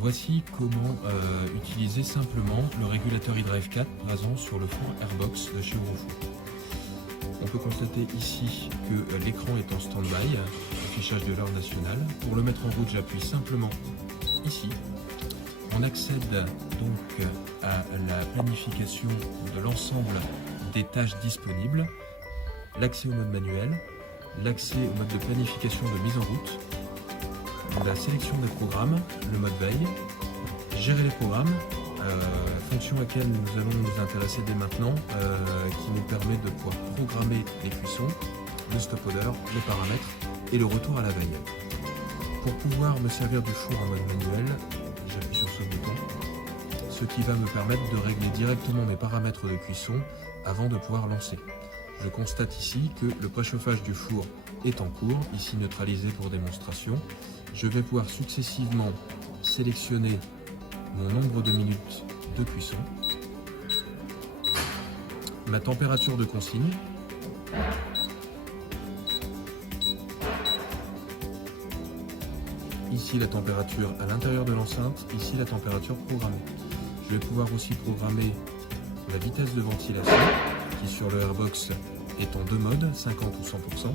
Voici comment utiliser simplement le régulateur eDrive 4 présent sur le four Airbox de chez Eurofour. On peut constater ici que l'écran est en stand-by, affichage de l'heure nationale. Pour le mettre en route, j'appuie simplement ici. On accède donc à la planification de l'ensemble des tâches disponibles, l'accès au mode manuel, l'accès au mode de planification de mise en route, la sélection des programmes, le mode veille, gérer les programmes, fonction à laquelle nous allons nous intéresser dès maintenant, qui nous permet de pouvoir programmer les cuissons, le stop order, les paramètres et le retour à la veille. Pour pouvoir me servir du four en mode manuel, j'appuie sur ce bouton, ce qui va me permettre de régler directement mes paramètres de cuisson avant de pouvoir lancer. Je constate ici que le préchauffage du four est en cours, ici neutralisé pour démonstration. Je vais pouvoir successivement sélectionner mon nombre de minutes de cuisson, ma température de consigne, ici la température à l'intérieur de l'enceinte, ici la température programmée. Je vais pouvoir aussi programmer la vitesse de ventilation qui sur le Airbox est en deux modes, 50 ou 100%,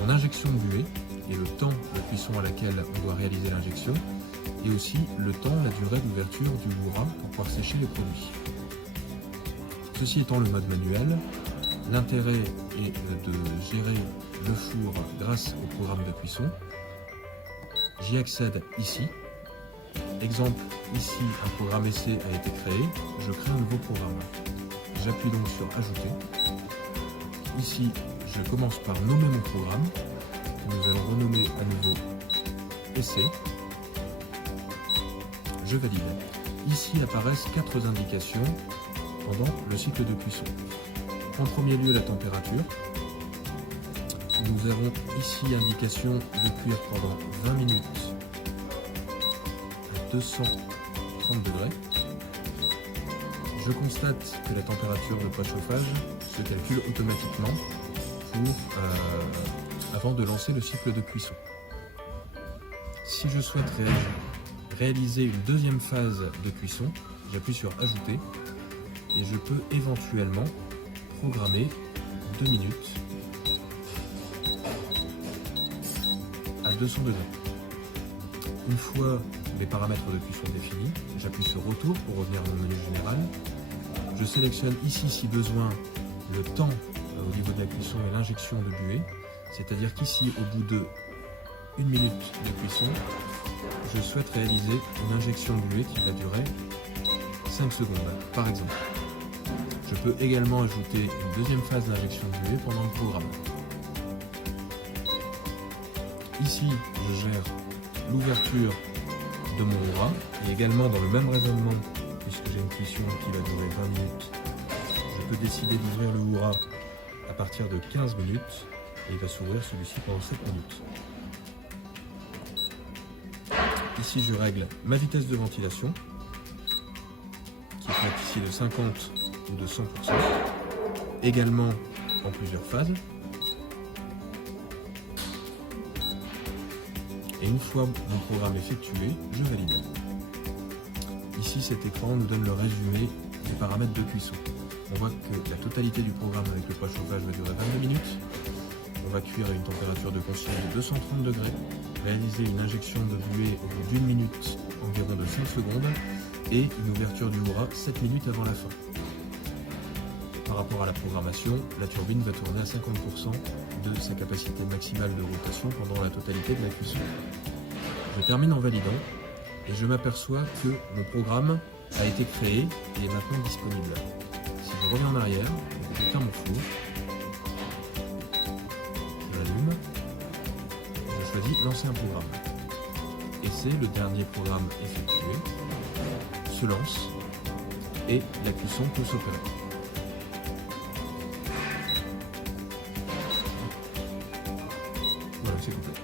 mon injection de buée et le temps de cuisson à laquelle on doit réaliser l'injection, et aussi le temps, la durée d'ouverture du bourra pour pouvoir sécher les produits. Ceci étant le mode manuel, l'intérêt est de gérer le four grâce au programme de cuisson. J'y accède ici. Exemple, ici un programme essai a été créé, je crée un nouveau programme. J'appuie donc sur ajouter. Ici, je commence par nommer mon programme. Nous allons renommer à nouveau essai. Je valide. Ici apparaissent 4 indications pendant le cycle de cuisson. En premier lieu, la température. Nous avons ici indication de cuire pendant 20 minutes à 230 degrés. Je constate que la température de préchauffage se calcule automatiquement avant de lancer le cycle de cuisson. Si je souhaite réaliser une deuxième phase de cuisson, j'appuie sur ajouter et je peux éventuellement programmer 2 minutes à 200 degrés. Une fois les paramètres de cuisson définis, j'appuie sur retour pour revenir au menu général. Je sélectionne ici si besoin le temps au niveau de la cuisson et l'injection de buée, c'est-à-dire qu'ici au bout de 1 minute de cuisson, je souhaite réaliser une injection de buée qui va durer 5 secondes, par exemple. Je peux également ajouter une deuxième phase d'injection de buée pendant le programme. Ici, je gère l'ouverture de mon bourra et également dans le même raisonnement, puisque j'ai une cuisson qui va durer 20 minutes, je peux décider d'ouvrir le bourra à partir de 15 minutes et il va s'ouvrir celui-ci pendant 7 minutes. Ici, je règle ma vitesse de ventilation, qui peut être ici de 50 ou de 100%, également en plusieurs phases. Et une fois mon programme effectué, je valide. Ici, cet écran nous donne le résumé des paramètres de cuisson. On voit que la totalité du programme avec le préchauffage va durer 22 minutes. On va cuire à une température de consigne de 230 degrés, réaliser une injection de buée au bout d'1 minute, environ de 5 secondes, et une ouverture du bourra 7 minutes avant la fin. Par rapport à la programmation, la turbine va tourner à 50% de sa capacité maximale de rotation pendant la totalité de la cuisson. Je termine en validant et je m'aperçois que mon programme a été créé et est maintenant disponible. Si je reviens en arrière, j'éteins mon four, je l'allume, je choisis lancer un programme. Et c'est le dernier programme effectué, se lance et la cuisson peut s'opérer. Voilà, c'est complet.